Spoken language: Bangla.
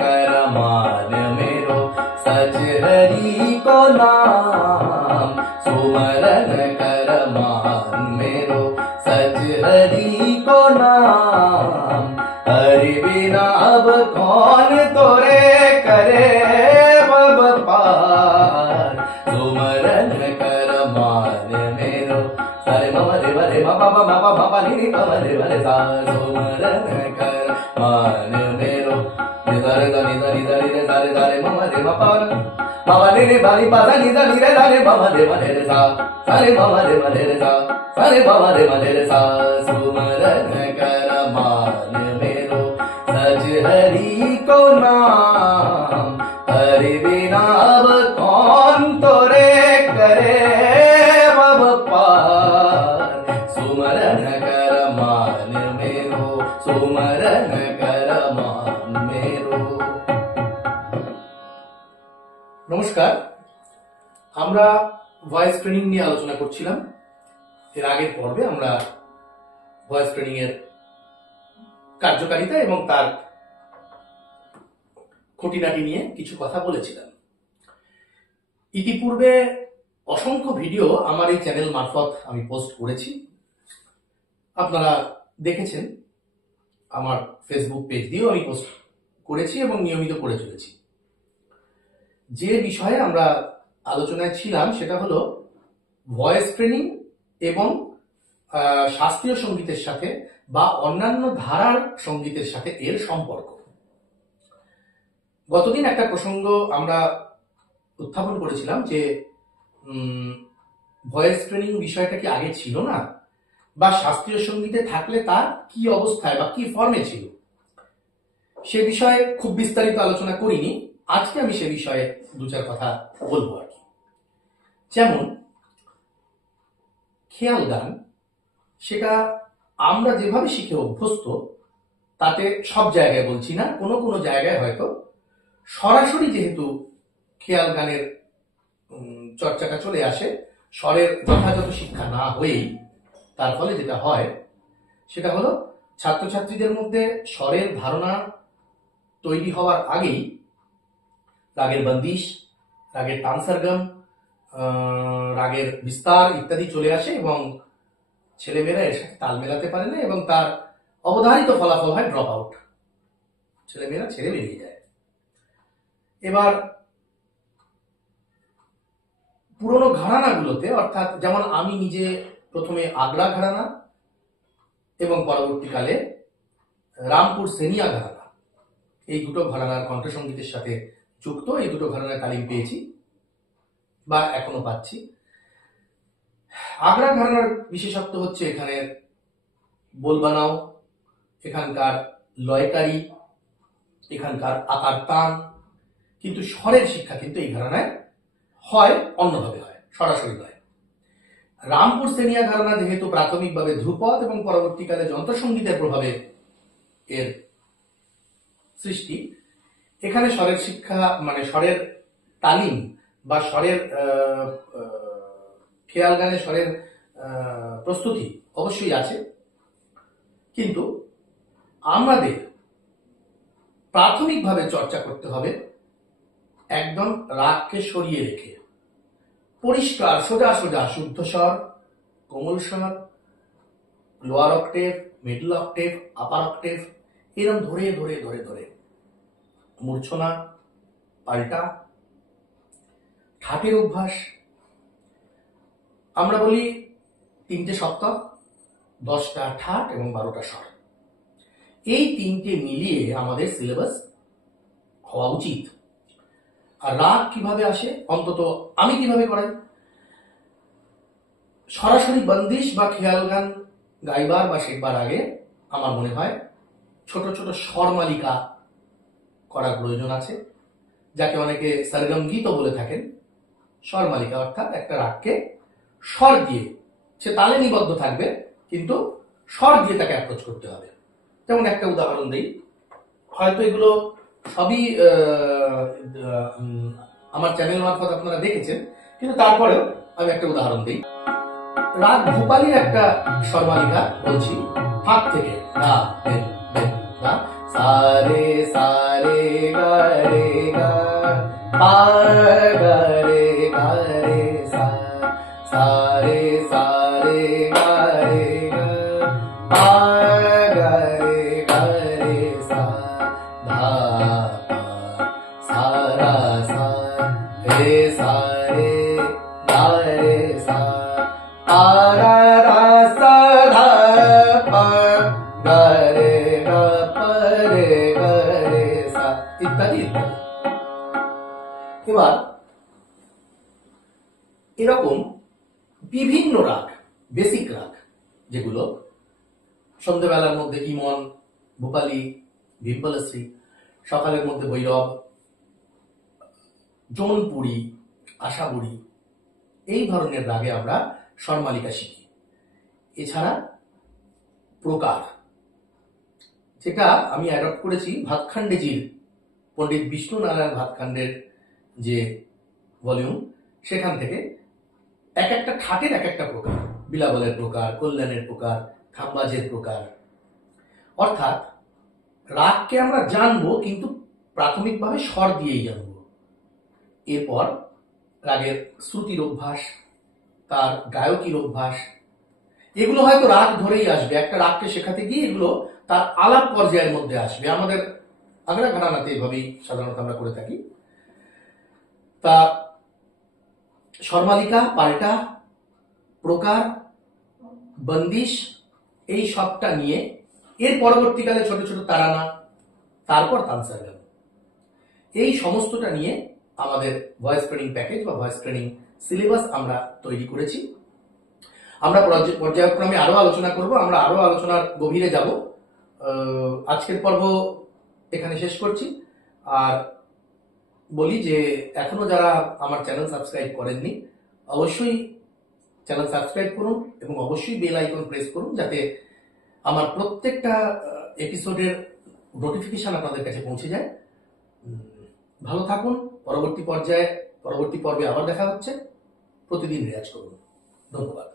कर मान मेरो सच हरि को नाम, सुमरन कर मान मेरो सच हरि को नाम। हरि बिना अब कौन तोरे करे बब पार, सुमरन कर मान मेरो सारे मम रे रे म प म प नि प रे रे सा, सुमरन कर मान मेरो नि रे रे सारे सारे मम रे म प रे रे प नि रे रे मम रे सा, सारे मम रे सा, सारे मम रे सा। सुमरन कर मान मेरो सच हरि को नाम, हरि बिना अब कौन तोरे करे बब पार, सुमरन कर मान मेरो, सुमरन कर मान मेरो। নমস্কার, আমরা ভয়েস ট্রেনিং নিয়ে আলোচনা করছিলাম। এর আগের পর্বে আমরা ভয়েস ট্রেনিং এর কার্যকারিতা এবং তার খুঁটিনাটি নিয়ে কিছু কথা বলেছিলাম। ইতিপূর্বে অসংখ্য ভিডিও আমার এই চ্যানেল মারফত আমি পোস্ট করেছি, আপনারা দেখেছেন। আমার ফেসবুক পেজ দিয়েও আমি পোস্ট করেছি এবং নিয়মিত করে চলেছি। যে বিষয়ে আমরা আলোচনায় ছিলাম সেটা হলো ভয়েস ট্রেনিং এবং শাস্ত্রীয় সঙ্গীতের সাথে বা অন্যান্য ধারার সঙ্গীতের সাথে এর সম্পর্ক। গতদিন একটা প্রসঙ্গ আমরা উত্থাপন করেছিলাম যে ভয়েস ট্রেনিং বিষয়টা কি আগে ছিল না, বা শাস্ত্রীয় সঙ্গীতে থাকলে তার কি অবস্থায় বা কি ফর্মে ছিল, সে বিষয়ে খুব বিস্তারিত আলোচনা করিনি। আজকে আমি সে বিষয়ে দু চার কথা বলবো আর কি। যেমন খেয়াল গান, সেটা আমরা যেভাবে শিখে অভ্যস্ত তাতে সব জায়গায় বলছি না, কোনো কোনো জায়গায় হয়তো সরাসরি যেহেতু খেয়াল গানের চর্চাটা চলে আসে, স্বরের যথাযথ শিক্ষা না হয়েই, তার ফলে যেটা হয় সেটা হলো ছাত্রছাত্রীদের মধ্যে স্বরের ধারণা তৈরি হওয়ার আগেই রাগের বন্দিশ, রাগের তান সরগম, রাগের বিস্তার ইত্যাদি চলে আসে এবং ছেলেমেয়েরা এর সাথে তাল মেলাতে পারে না এবং তার অবধারিত ফলাফল হয় ড্রপ আউট, ছেলেমেয়েরা ছেড়ে বেরিয়ে যায়। এবার পুরনো ঘরানাগুলোতে, অর্থাৎ যেমন আমি নিজে প্রথমে আগ্রা ঘরানা এবং পরবর্তীকালে রামপুর সেনিয়া ঘরানা, এই দুটো ঘরানার কণ্ঠসঙ্গীতের সাথে যুক্ত, এই দুটো ঘরানায় তালিম পেয়েছি বা এখনো পাচ্ছি। আগ্রা ঘরানার বিশেষত্ব হচ্ছে এখানে বোলবানাও, এখানকার লয়কারি, এখানকার আকার তান, কিন্তু স্বরের শিক্ষা কিন্তু এই ঘরানায় হয় অন্যভাবে হয়, সরাসরি হয়। রামপুর সেনিয়া ঘরানা যেহেতু প্রাথমিকভাবে ধ্রুপদ এবং পরবর্তীকালে যন্ত্রসঙ্গীতের প্রভাবে এর সৃষ্টি, এখানে স্বরের শিক্ষা মানে স্বরের তালিম বা স্বরের খেয়াল গানে স্বরের প্রস্তুতি অবশ্যই আছে, কিন্তু আমাদের প্রাথমিকভাবে চর্চা করতে হবে একদম রাগকে সরিয়ে রেখে, পরিষ্কার সোজা সোজা শুদ্ধ স্বর, কোমল স্বর, লোয়ার অক্টেভ, মিডল অক্টেভ, আপার অক্টেভ, এরকম ধরে ধরে ধরে ধরে মূর্ছনা, পাল্টা, ঠাটের অভ্যাস। আমরা বলি 3টে সপ্তক, 10টা ঠাট এবং 12টা স্বর। এই 3টে মিলিয়ে আমাদের সিলেবাস হওয়া উচিত। আর রাগ কিভাবে আসে, অন্তত আমি কিভাবে করাই, সরাসরি বন্দিশ বা খেয়াল গান গাইবার বা শেখবার আগে আমার মনে হয় ছোট ছোট স্বর মালিকা করার প্রয়োজন আছে, যাকে অনেকে সরগম গীতও বলে থাকেন। স্বর মালিকা অর্থাৎ একটা রাগকে স্বর দিয়ে, সে তালে নিবদ্ধ থাকবে কিন্তু স্বর দিয়ে তাকে অ্যাপ্রোচ করতে হবে। যেমন একটা উদাহরণ দিই, হয়তো এগুলো সবই আমার চ্যানেল মারফত আপনারা দেখেছেন, কিন্তু তারপরেও আমি একটা উদাহরণ দিই। রাগ ভূপালীর একটা স্বর মালিকা বলছি, ফাঁক থেকে রা রে রে রা, সারে সারে पा गा रे सा सा रे गा रे गा पा गा रे सा धा पा सा रा सा रे गा रे सा पा रा रा सा धा पा गा रे गा प रे सा ইত্যাদি ইত্যাদি। এবার এরকম বিভিন্ন রাগ, বেসিক রাগ, যেগুলো সন্ধ্যেবেলার মধ্যে ইমন, ভূপালী, ভিম্পলশ্রী, সকালের মধ্যে ভৈরব, জৌনপুরী, আশাবুড়ি, এই ধরনের রাগে আমরা স্বরমালিকা শিখি। এছাড়া প্রকার, যেটা আমি অ্যাডপ্ট করেছি ভাতখান্ডেজির, পণ্ডিত বিষ্ণু নারায়ণ ভাতখান্ডের যে ভলিউম, সেখান থেকে এক একটা ঠাটের এক একটা প্রকার, বিলাবলের প্রকার, কল্যাণের প্রকার, খাম্বাজের প্রকার। অর্থাৎ রাগকে আমরা জানবো, কিন্তু প্রাথমিকভাবে স্বর দিয়েই জানবো। এরপর রাগের শ্রুতির অভ্যাস, তার গায়কির অভ্যাস, এগুলো হয়তো রাগ ধরেই আসবে। একটা রাগকে শেখাতে গিয়ে এগুলো তার আলাপ পর্যায়ের মধ্যে আসবে। আমাদের আগড়া ঘরানাতে এভাবেই সাধারণত আমরা করে থাকি। তা স্বরমালিকা, পাল্টা, প্রকার, বন্দিশ, এই সবটা নিয়ে এর পরবর্তীকালে ছোট ছোট তারানা, তারপর তানসার গান, এই সমস্তটা নিয়ে আমাদের ভয়েস ট্রেনিং প্যাকেজ বা ভয়েস ট্রেনিং সিলেবাস আমরা তৈরি করেছি। আমরা পর্যায়ক্রমে আরো আলোচনা করব, আমরা আরো আলোচনার গভীরে যাব। আজকের পর্ব এখানে শেষ করছি। আর বলি যে এখনো যারা আমার চ্যানেল সাবস্ক্রাইব করেননি, অবশ্যই চ্যানেল সাবস্ক্রাইব করুন এবং অবশ্যই বেল আইকন প্রেস করুন, যাতে আমার প্রত্যেকটা এপিসোডের নোটিফিকেশন আপনাদের কাছে পৌঁছে যায়। ভালো থাকুন। পরবর্তী পর্বে আবার দেখা হচ্ছে। প্রতিদিন রেয়াজ করুন। ধন্যবাদ।